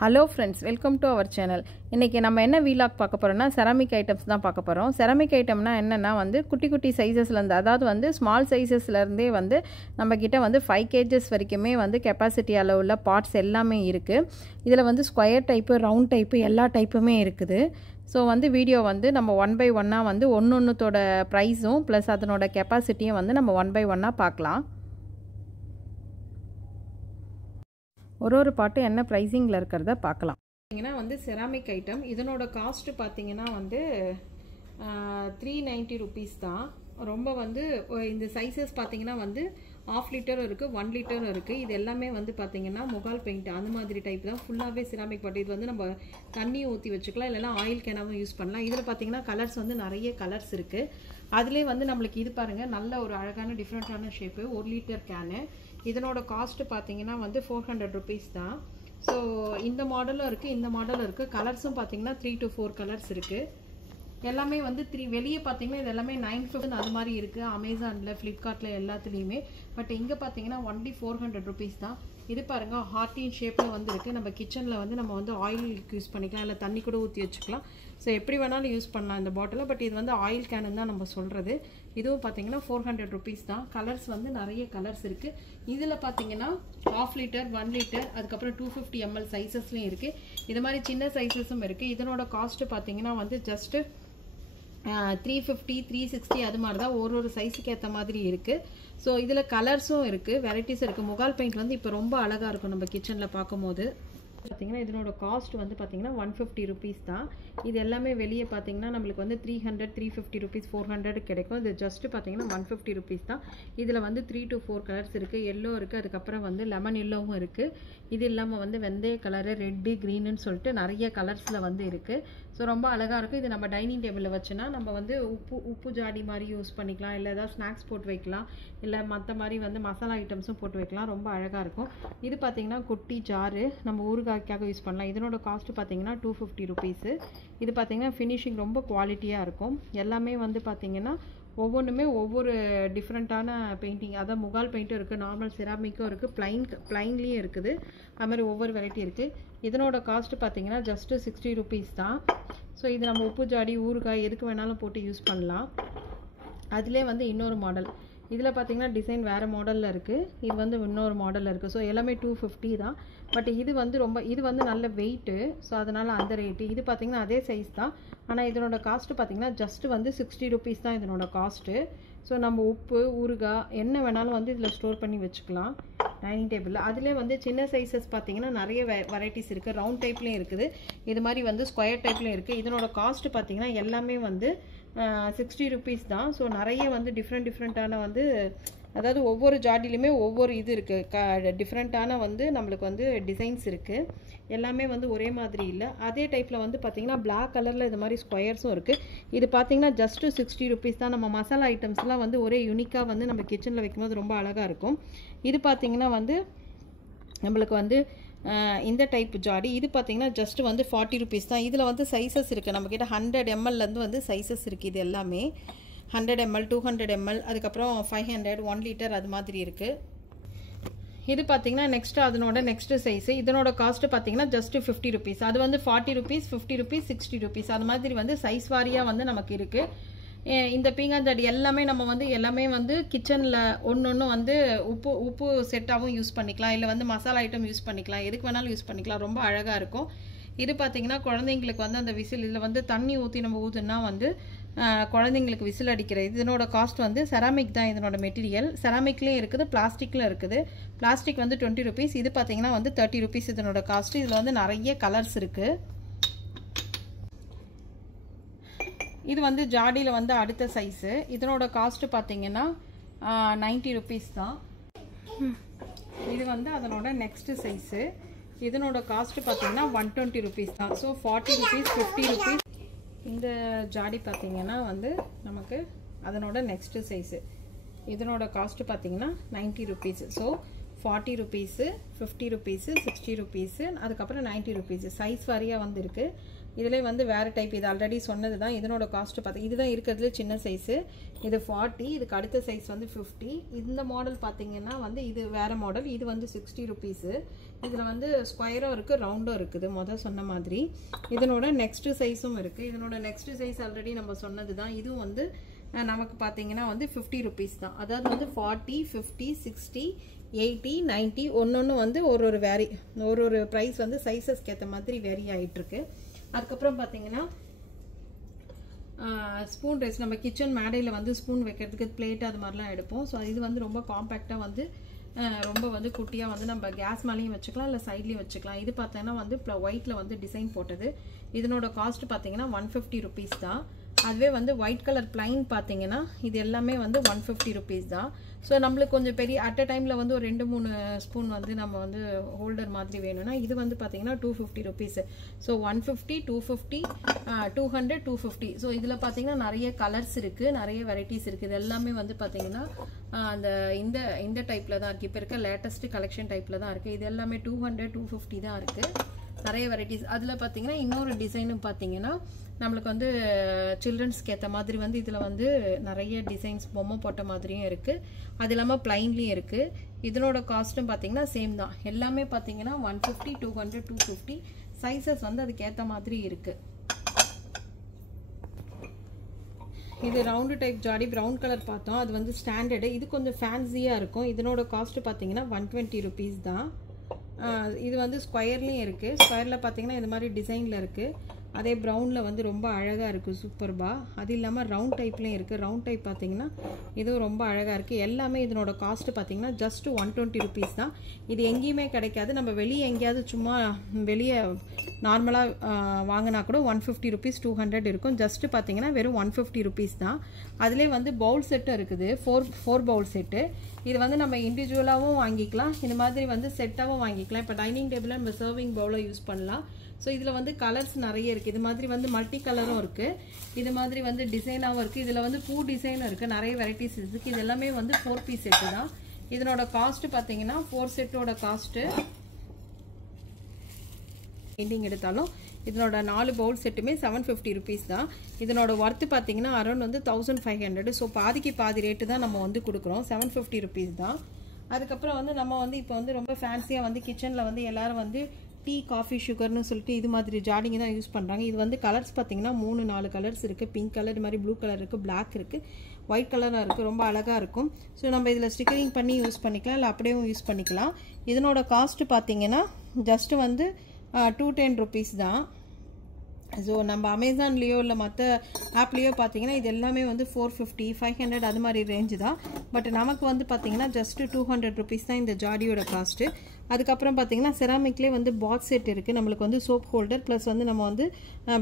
Hello friends, welcome to our channel. இன்னைக்கு நம்ம என்ன vlog பார்க்க போறோம்னா ceramic items தான் பார்க்க போறோம். ceramic itemனா என்னன்னா வந்து குட்டி குட்டி சைஸஸ்ல இருந்து அதாவது வந்து small sizesல இருந்தே வந்து நம்ம கிட்ட வந்து 5 kg வரைக்குமே வந்து capacity அளவுள்ள parts எல்லாமே இருக்கு. இதுல வந்து square type, round type எல்லா டைப்புமே இருக்குது. So வந்து வீடியோ வந்து நம்ம 1 by 1 வந்து ஒன்னொன்னத்தோட பிரைஸும் plus அதனோட கெபாசிட்டியும் வந்து நம்ம 1 by 1 பார்க்கலாம். ஒரு பாட்டு என்ன பிரைசிங்ல இருக்குறத பார்க்கலாம். பாத்தீங்கன்னா வந்து செராமிக் ஐட்டம் இதனோட காஸ்ட் பாத்தீங்கன்னா வந்து 390 rupees தான். ரொம்ப வந்து இந்த சைஸஸ் பாத்தீங்கன்னா வந்து 1/2 லிட்டர் இருக்கு 1 லிட்டர் இருக்கு. இது எல்லாமே வந்து பாத்தீங்கன்னா முகால் பெயிண்ட் அந்த மாதிரி டைப் தான். ஃபுல்லாவே செராமிக் பட் இது வந்து நம்ம தண்ணி ஊத்தி வச்சுக்கலாம் இல்லனா ஆயில் கேனாவும் யூஸ் பண்ணலாம். இதுல பாத்தீங்கன்னா கலர்ஸ் வந்து நிறைய கலர்ஸ் இருக்கு. அதிலே வந்து நமக்கு இது பாருங்க நல்ல ஒரு அழகான டிஃபரண்டான ஷேப் 1 லிட்டர் கேன். இதனோட காஸ்ட் பாத்தீங்கன்னா வந்து 400 rupees தான். சோ இந்த மாடலும் இருக்கு இந்த மாடலும் இருக்கு. கலர்ஸும் பாத்தீங்கன்னா 3 to 4 கலர்ஸ் இருக்கு. எல்லாமே வந்து வெளிய பாத்தீங்கன்னா இது எல்லாமே 950 அது மாதிரி இருக்கு. அமேசான்ல Flipkartல எல்லாத்துலயுமே. பட் இங்க பாத்தீங்கன்னா only 400 rupees தான். இது பாருங்க ஹார்ட்டின் ஷேப்ல வந்து இருக்கு. நம்ம கிச்சன்ல வந்து நம்ம வந்து ஆயில் யூஸ் பண்ணிக்கலாம் இல்ல தண்ணி கூட ஊத்தி வச்சுக்கலாம். சோ எப்படி வேணாலும் யூஸ் பண்ணலாம் இந்த பாட்டில. பட் இது வந்து ஆயில் கேன் தான் நம்ம சொல்றது. இதுவும் பாத்தீங்கன்னா 400 rupees தான். கலர்ஸ் வந்து நிறைய கலர்ஸ் இருக்கு. இதுல பாத்தீங்கன்னா 1/2 லிட்டர் 1 லிட்டர் அதுக்கு அப்புறம் 250 ml சைஸஸ்லயும் இருக்கு. இது மாதிரி சின்ன சைஸஸும் இருக்கு. இதனோட காஸ்ட் பாத்தீங்கன்னா வந்து ஜஸ்ட் 350 360 அது மாதிரி தான் ஒரு சைஸ்க்கு ஏத்த மாதிரி இருக்கு. சோ இதுல கலர்ஸும் இருக்கு வெரைட்டிஸ் இருக்கு. முகால் பெயிண்ட் வந்து இப்போ ரொம்ப அழகா இருக்கும் நம்ம கிச்சன்ல பாக்கும்போது. பாத்தீங்கன்னா இதனோட காஸ்ட் வந்து பாத்தீங்கன்னா 150 rupees தான். இது எல்லாமே வெளிய பாத்தீங்கன்னா நமக்கு வந்து 300 350 rupees 400 கிடைக்கும். இது ஜஸ்ட் பாத்தீங்கன்னா 150 rupees தான். இதுல வந்து 3 to 4 கலர்ஸ் இருக்கு. yellow இருக்கு அதுக்கு அப்புறம் வந்து லெமன் yellowவும் இருக்கு. இது இல்லாம வந்து வெந்தய கலர் ரெட் green ன்னு சொல்லிட்டு நிறைய கலர்ஸ்ல வந்து இருக்கு. சோ ரொம்ப அழகா இருக்கு. இது நம்ம டைனிங் டேபிள்ல வச்சனா நம்ம வந்து உப்பு ஜாடி மாதிரி யூஸ் பண்ணிக்கலாம் இல்ல ஏதாவது ஸ்நாக்ஸ் போட்டு வைக்கலாம் இல்ல மத்த மாதிரி வந்து மசாலா ஐட்டம்ஸும் போட்டு வைக்கலாம். ரொம்ப அழகா இருக்கும். இது பாத்தீங்கன்னா குட்டி ஜார் நம்ம ஊறுகாய்க்காக யூஸ் பண்ணலாம். இதனோட காஸ்ட் பாத்தீங்கன்னா 250 rupees. இது பாத்தீங்கன்னா ஃபினிஷிங் ரொம்ப குவாலிட்டியா இருக்கும். எல்லாமே வந்து பாத்தீங்கன்னா ஒவ்வொண்ணுமே ஒவ்வொரு டிஃபரண்டான பெயிண்டிங் அத முகால் பெயிண்டும் இருக்கு நார்மல் செராமிக்கும் இருக்கு ப்ளைன்லயே இருக்குது. அந்த மாதிரி ஒவ்வொரு வெரைட்டி இருக்கு. இதனோட காஸ்ட் பாத்தீங்கன்னா ஜஸ்ட் 60 rupees தான். சோ இது நம்ம உப்பு ஜாடி ஊறுகாய் எதுக்கு வேணாலும் போட்டு யூஸ் பண்ணலாம். அதிலே வந்து இன்னொரு மாடல் இதுல பாத்தீங்கன்னா டிசைன் வேற மாடல்ல இருக்கு. இது வந்து இன்னொரு மாடல்ல இருக்கு. சோ எல்லாமே 250 தான். பட் இது வந்து நல்ல weight. சோ அதனால அந்த ரேட். இது பாத்தீங்கன்னா அதே சைஸ் தான். ஆனா இதனோட காஸ்ட் பாத்தீங்கன்னா ஜஸ்ட் வந்து 60 rupees தான் இதனோட காஸ்ட். சோ நம்ம உப்பு ஊறுகாய் என்ன வேணாலும் வந்து இதுல ஸ்டோர் பண்ணி வச்சுக்கலாம் டைனிங் டேபிள்ல. அதிலே வந்து சின்ன சைஸஸ் பாத்தீங்கன்னா நிறைய வெரைட்டிஸ் இருக்கு. ரவுண்ட் டைப்லயும் இருக்குது. இது மாதிரி வந்து ஸ்கொயர் டைப்லயும் இருக்கு. இதனோட காஸ்ட் பாத்தீங்கன்னா எல்லாமே வந்து 60 rupees தான். சோ நிறைய வந்து டிஃபரண்டான வந்து அதாவது ஒவ்வொரு ஜாடியிலுமே ஒவ்வொரு இது இருக்கு. டிஃபரண்டான வந்து நமக்கு வந்து டிசைன்ஸ் இருக்கு. எல்லாமே வந்து ஒரே மாதிரி இல்ல. அதே டைப்ல வந்து பாத்தீங்கன்னா Black கலர்ல இது மாதிரி ஸ்கொயர்ஸும் இருக்கு. இது பாத்தீங்கன்னா ஜஸ்ட் 60 rupees தான். நம்ம மசாலா ஐட்டம்ஸ்லாம் வந்து ஒரே யூனிக்கா வந்து நம்ம கிச்சன்ல வைக்கும்போது ரொம்ப அழகா இருக்கும். இது பாத்தீங்கன்னா வந்து நமக்கு வந்து இந்த டைப் ஜாடி இது பாத்தீங்கன்னா ஜஸ்ட் வந்து 40 rupees தான். இதுல வந்து சைஸஸ் இருக்கு. நம்ம கிட்ட 100 ml ல இருந்து வந்து சைஸஸ் இருக்கு. இது எல்லாமே 100 ml 200 ml அதுக்கு அப்புறம் 500 1 லிட்டர் அது மாதிரி இருக்கு. இது பாத்தீங்கன்னா நெக்ஸ்ட் அதனோட நெக்ஸ்ட் சைஸ். இதனோட காஸ்ட் பாத்தீங்கன்னா ஜஸ்ட் 50 rupees. அது வந்து 40 rupees 50 rupees 60 rupees அது மாதிரி வந்து சைஸ் வாரியா வந்து நமக்கு இருக்கு. இந்த பீங்காஞ்சாடி எல்லாமே நம்ம வந்து எல்லாமே வந்து கிச்சன்ல ஒன்னொன்னு வந்து உப்பு செட்டாவும் யூஸ் பண்ணிக்கலாம் இல்ல வந்து மசாலா ஐட்டம் யூஸ் பண்ணிக்கலாம் எதுக்கு வேணாலும் யூஸ் பண்ணிக்கலாம். ரொம்ப அழகா இருக்கும். இது பாத்தீங்கன்னா குழந்தைகளுக்கு வந்து அந்த விசில் இதுல வந்து தண்ணி ஊத்தி நம்ம ஊத்துனா வந்து குழந்தைகளுக்கு விசில் அடிக்கிறது. இதனோட காஸ்ட் வந்து செராமிக் தான் இதனோட மெட்டீரியல். செராமிக்லயும் இருக்குது பிளாஸ்டிக்ல இருக்குது. பிளாஸ்டிக் வந்து 20 rupees. இது பாத்தீங்கன்னா வந்து 30 rupees இதனோட காஸ்ட். இதுல வந்து நிறைய கலர்ஸ் இருக்கு. இது வந்து ஜாடியில வந்து அடுத்த சைஸ். இதனோட காஸ்ட் பாத்தீங்கன்னா 90 rupees தான். இது வந்து அதனோட நெக்ஸ்ட் சைஸ். இதனோட காஸ்ட் பாத்தீங்கன்னா 120 rupees தான். So 40 rupees 50 rupees. இந்த ஜாடி பாத்தீங்கன்னா வந்து நமக்கு அதனோட நெக்ஸ்ட் சைஸ். இதனோட காஸ்ட் பாத்தீங்கன்னா 90 rupees. So 40 rupees, 50 rupees, 60 rupees, அதுக்கப்புறம் 90 rupees. சைஸ் வாரியா வந்து இருக்கு. இதிலே வந்து வேற டைப், இது ஆல்ரெடி சொன்னது தான். இதனோட காஸ்ட் பார்த்தா இதுதான் இருக்கிறதுல சின்ன சைஸ். இது 40, இதுக்கு அடுத்த சைஸ் வந்து 50. இந்த மாடல் பார்த்தீங்கன்னா வந்து இது வேற மாடல். இது வந்து 60 rupees. இதில் வந்து ஸ்கொயரும் இருக்குது, ரவுண்டும் இருக்குது, மொதல் சொன்ன மாதிரி. இதனோட நெக்ஸ்ட் சைஸும் இருக்குது. இதனோட நெக்ஸ்ட் சைஸ் ஆல்ரெடி நம்ம சொன்னது தான். இதுவும் வந்து நமக்கு பார்த்தீங்கன்னா வந்து 50 rupees தான். அதாவது வந்து 40, 50, 60, 80, 90 ஒன்னொன்று வந்து ஒரு வேரி ஒரு ப்ரைஸ் வந்து சைஸஸ்க்கு ஏற்ற மாதிரி வேரி ஆகிட்டுருக்கு. அதுக்கப்புறம் பார்த்தீங்கன்னா ஸ்பூன் ரைஸ், நம்ம கிச்சன் மேடையில் வந்து ஸ்பூன் வைக்கிறதுக்கு பிளேட் அது மாதிரிலாம் எடுப்போம். ஸோ இது வந்து ரொம்ப காம்பேக்டாக வந்து ரொம்ப வந்து குட்டியாக வந்து நம்ம கேஸ் மேலேயும் வச்சுக்கலாம், இல்லை சைட்லேயும் வச்சுக்கலாம். இது பார்த்தீங்கன்னா வந்து ஒயிட்டில் வந்து டிசைன் போட்டது. இதனோட காஸ்ட் பார்த்தீங்கன்னா 150 rupees தான். அதுவே வந்து ஒயிட் கலர் பிளைன் பார்த்தீங்கன்னா இது எல்லாமே வந்து 150 rupees தான். ஸோ நம்மளுக்கு கொஞ்சம் பெரிய அட் அ டைமில் வந்து ஒரு 2-3 ஸ்பூன் வந்து நம்ம வந்து ஹோல்டர் மாதிரி வேணும்னா இது வந்து பார்த்தீங்கன்னா 250 rupees. ஸோ 150, 250, 200, 250. ஸோ இதில் பார்த்தீங்கன்னா நிறைய கலர்ஸ் இருக்குது, நிறைய வெரைட்டிஸ் இருக்குது. இது எல்லாமே வந்து பார்த்தீங்கன்னா அந்த இந்த டைப்பில் தான் இருக்குது. இப்போ இருக்க லேட்டஸ்ட் கலெக்ஷன் டைப்பில் தான் இருக்குது. இது எல்லாமே 200, 250 தான் இருக்குது. நிறைய வெரைட்டிஸ். அதில் பார்த்தீங்கன்னா இன்னொரு டிசைனும் பார்த்தீங்கன்னா நம்மளுக்கு வந்து சில்ட்ரன்ஸ்க்கு ஏற்ற மாதிரி வந்து இதில் வந்து நிறைய டிசைன்ஸ் பொம்மை போட்ட மாதிரியும் இருக்குது. அது இல்லாமல் பிளைன்லேயும் இருக்குது. இதனோட காஸ்ட்டும் பார்த்தீங்கன்னா சேம் தான். எல்லாமே பார்த்தீங்கன்னா 150, 200, 250. சைஸஸ் வந்து அதுக்கேற்ற மாதிரி இருக்குது. இது ரவுண்டு டைப் ஜாடி ப்ரௌன் கலர் பார்த்தோம். அது வந்து ஸ்டாண்டர்டு. இது கொஞ்சம் ஃபேன்சியாக இருக்கும். இதனோட காஸ்ட் பார்த்தீங்கன்னா 120 rupees தான். இது வந்து ஸ்கொயர்லேயும் இருக்குது. ஸ்கொயரில் பார்த்தீங்கன்னா இது மாதிரி டிசைனில் இருக்குது. அதே ப்ரௌனில் வந்து ரொம்ப அழகாக இருக்குது, சூப்பர்பா. அது இல்லாமல் ரவுண்ட் டைப்லேயும் இருக்குது. ரவுண்ட் டைப் பார்த்தீங்கன்னா இதுவும் ரொம்ப அழகாக இருக்குது. எல்லாமே இதனோட காஸ்ட்டு பார்த்தீங்கன்னா ஜஸ்ட் 120 rupees தான். இது எங்கேயுமே கிடைக்காது. நம்ம வெளியே எங்கேயாவது சும்மா வெளியே நார்மலாக வாங்கினா கூட 150 rupees, 200 இருக்கும். ஜஸ்ட்டு பார்த்தீங்கன்னா வெறும் 150 rupees தான். அதிலே வந்து பவுல் செட்டும் இருக்குது, ஃபோர் பவுல் செட்டு. இது வந்து நம்ம இண்டிவிஜுவலாகவும் வாங்கிக்கலாம், இந்த மாதிரி வந்து செட்டாகவும் வாங்கிக்கலாம். இப்போ டைனிங் டேபிளில் நம்ம சர்விங் பவுலை யூஸ் பண்ணலாம். ஸோ இதில் வந்து கலர்ஸ் நிறைய இருக்குது. இது மாதிரி வந்து மல்டி கலரும் இருக்குது, இது மாதிரி வந்து டிசைனாகவும் இருக்குது. இதில் வந்து பூ டிசைனும் இருக்குது, நிறைய வெரைட்டிஸ் இருக்குது. இது எல்லாமே வந்து 4 piece செட்டு தான். இதனோட காஸ்ட்டு பார்த்தீங்கன்னா 4 செட்டோட காஸ்ட்டு பெயிண்டிங் எடுத்தாலும் இதனோட 4 பவுல் செட்டுமே 750 rupees தான். இதனோட ஒர்த்து பார்த்தீங்கன்னா அரௌண்ட் வந்து 1500. ஸோ பாதிக்கு பாதி ரேட்டு தான் நம்ம வந்து கொடுக்குறோம், 750 rupees தான். அதுக்கப்புறம் வந்து நம்ம வந்து இப்போ வந்து ரொம்ப ஃபேன்சியாக வந்து கிச்சனில் வந்து எல்லோரும் வந்து டீ, காஃபி, சுகர்னு சொல்லிட்டு இது மாதிரி ஜாடிங்க தான் யூஸ் பண்ணுறாங்க. இது வந்து கலர்ஸ் பார்த்தீங்கன்னா 3-4 கலர்ஸ் இருக்குது. பிங்க் கலர், இது மாதிரி ப்ளூ கலர் இருக்குது, பிளாக் இருக்குது, ஒயிட் கலராக இருக்குது. ரொம்ப அழகாக இருக்கும். ஸோ நம்ம இதில் ஸ்டிக்கரிங் பண்ணி யூஸ் பண்ணிக்கலாம், இல்லை அப்படியே யூஸ் பண்ணிக்கலாம். இதனோட காஸ்ட்டு பார்த்தீங்கன்னா ஜஸ்ட்டு வந்து 210 rupees தான். ஸோ நம்ம அமேசான்லேயோ இல்லை மற்ற ஆப்லேயோ பார்த்தீங்கன்னா இது எல்லாமே வந்து 450, 500 அது மாதிரி ரேஞ்சு தான். பட் நமக்கு வந்து பார்த்தீங்கன்னா ஜஸ்ட்டு 200 rupees தான் இந்த ஜாடியோட காஸ்ட்டு. அதுக்கப்புறம் பார்த்தீங்கன்னா செராமிக்லேயே வந்து பாக்ஸ் செட் இருக்குது. நம்மளுக்கு வந்து சோப் ஹோல்டர் ப்ளஸ் வந்து நம்ம வந்து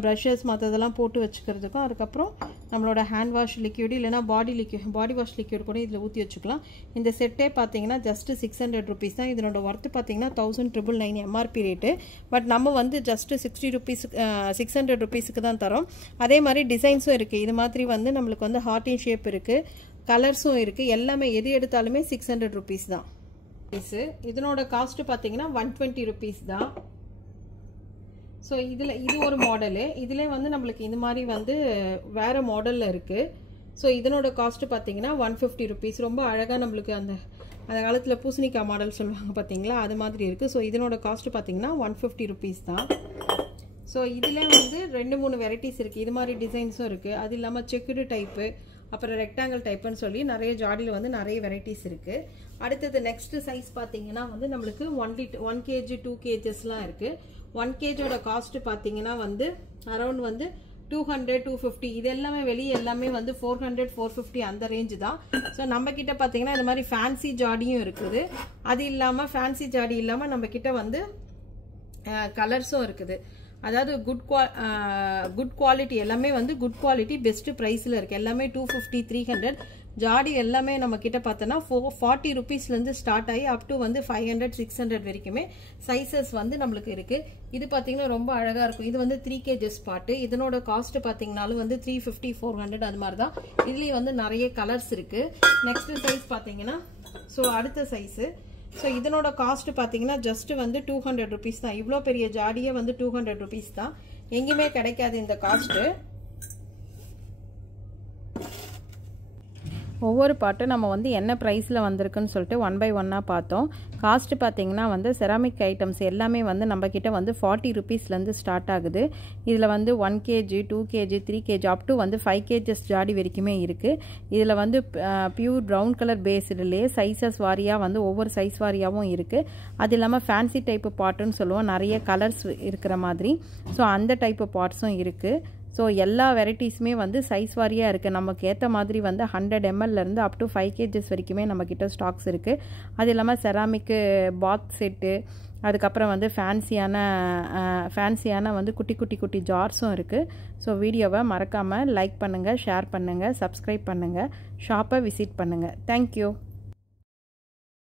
ப்ரஷஸ் மற்றதெல்லாம் போட்டு வச்சுக்கிறதுக்கும், அதுக்கப்புறம் நம்மளோட ஹேண்ட் வாஷ் லிக்யூடு இல்லைனா பாடி வாஷ் லிக்யூட் கூட இதில் ஊற்றி வச்சுக்கலாம். இந்த செட்டே பார்த்தீங்கன்னா ஜஸ்ட்டு 600 rupees தான். இதனோட ஒர்த்து பார்த்தீங்கன்னா 1999 எம்ஆர்பி ரேட்டு. பட் நம்ம வந்து ஜஸ்ட்டு 600 rupeesக்கு தான் தரோம். அதே மாதிரி டிசைன்ஸும் இருக்குது. இது மாதிரி வந்து நம்மளுக்கு வந்து ஹார்ட்டின் ஷேப் இருக்குது, கலர்ஸும் இருக்குது. எல்லாமே எது எடுத்தாலுமே 600 rupees தான். இதனோட காஸ்ட் பார்த்தீங்கன்னா 120 rupees தான். ஸோ இது ஒரு மாடலு. இதிலே வந்து நம்மளுக்கு இந்த மாதிரி வந்து வேறு மாடலில் இருக்குது. ஸோ இதனோட காஸ்ட்டு பார்த்தீங்கன்னா 150 rupees. ரொம்ப அழகாக நம்மளுக்கு அந்த காலத்தில் பூசணிக்காய் மாடல் சொல்லுவாங்க பார்த்தீங்களா, அது மாதிரி இருக்குது. ஸோ இதனோட காஸ்ட்டு பார்த்தீங்கன்னா 150 rupees தான். ஸோ இதில் வந்து 2-3 வெரைட்டிஸ் இருக்குது. இது மாதிரி டிசைன்ஸும் இருக்குது. அது இல்லாமல் செக்குடு டைப்பு, அப்புறம் ரெக்டாங்கிள் டைப்புன்னு சொல்லி நிறைய ஜாடியில் வந்து நிறைய வெரைட்டிஸ் இருக்குது. அடுத்தது நெக்ஸ்ட் சைஸ் பார்த்தீங்கன்னா வந்து நம்மளுக்கு 1 kg 2 kgsலாம் இருக்குது. 1 kgோட காஸ்ட்டு பார்த்தீங்கன்னா வந்து அரௌண்ட் வந்து 200, 250. இது எல்லாமே வெளியே எல்லாமே வந்து 400, 450 அந்த ரேஞ்சு தான். ஸோ நம்மக்கிட்ட பார்த்தீங்கன்னா இந்த மாதிரி ஃபேன்சி ஜாடியும் இருக்குது. அது இல்லாமல் ஃபேன்சி ஜாடி இல்லாமல் நம்மக்கிட்ட வந்து கலர்ஸும் இருக்குது. அதாவது குட் குவாலிட்டி, எல்லாமே வந்து குட் குவாலிட்டி, பெஸ்ட் ப்ரைஸில் இருக்குது. எல்லாமே 250, 300 ஜாடி எல்லாமே நம்ம கிட்ட பார்த்தோன்னா 40 rupeesலேருந்து ஸ்டார்ட் ஆகி அப் டு வந்து 500, 600 வரைக்குமே சைஸஸ் வந்து நம்மளுக்கு இருக்குது. இது பார்த்தீங்கன்னா ரொம்ப அழகாக இருக்கும். இது வந்து 3 kg பாட்டு. இதனோட காஸ்ட் பார்த்தீங்கன்னாலும் வந்து 350, 400 அது மாதிரி தான். இதுலேயே வந்து நிறைய கலர்ஸ் இருக்குது. நெக்ஸ்ட் சைஸ் பார்த்தீங்கன்னா ஸோ அடுத்த சைஸு ஸோ இதனோட காஸ்ட் பார்த்தீங்கன்னா ஜஸ்ட் வந்து 200 rupees தான். இவ்வளோ பெரிய ஜாடியே வந்து 200 rupees தான். எங்கேயுமே கிடைக்காது இந்த காஸ்ட்டு. ஒவ்வொரு பாட்டும் நம்ம வந்து என்ன ப்ரைஸில் வந்திருக்குன்னு சொல்லிட்டு 1 by 1 பார்த்தோம். காஸ்ட்டு பார்த்திங்கன்னா வந்து செராமிக் ஐட்டம்ஸ் எல்லாமே வந்து நம்மக்கிட்ட வந்து 40 rupeesலேருந்து ஸ்டார்ட் ஆகுது. இதில் வந்து 1 kg 2 kg 3 kg up to வந்து 5 kg ஜாடி வரைக்குமே இருக்குது. இதில் வந்து பியூர் ப்ரௌன் கலர் பேஸ்டுலேயே சைஸஸ் வாரியாக வந்து ஒவ்வொரு சைஸ் வாரியாகவும் இருக்குது. அது இல்லாமல் ஃபேன்சி டைப்பு பாட்டுன்னு சொல்லுவோம், நிறைய கலர்ஸ் இருக்கிற மாதிரி. ஸோ அந்த டைப்பு பாட்ஸும் இருக்குது. ஸோ எல்லா வெரைட்டிஸுமே வந்து சைஸ் வாரியாக இருக்குது. நமக்கு ஏற்ற மாதிரி வந்து 100 mlலேருந்து அப் டு 5 kg வரைக்குமே நம்மக்கிட்ட ஸ்டாக்ஸ் இருக்குது. அது இல்லாமல் செராமிக்கு பாத் செட்டு, அதுக்கப்புறம் வந்து ஃபேன்சியான வந்து குட்டி ஜார்ஸும் இருக்குது. ஸோ வீடியோவை மறக்காமல் லைக் பண்ணுங்கள், ஷேர் பண்ணுங்கள், சப்ஸ்கிரைப் பண்ணுங்கள், ஷாப்பை விசிட் பண்ணுங்கள். தேங்க்யூ.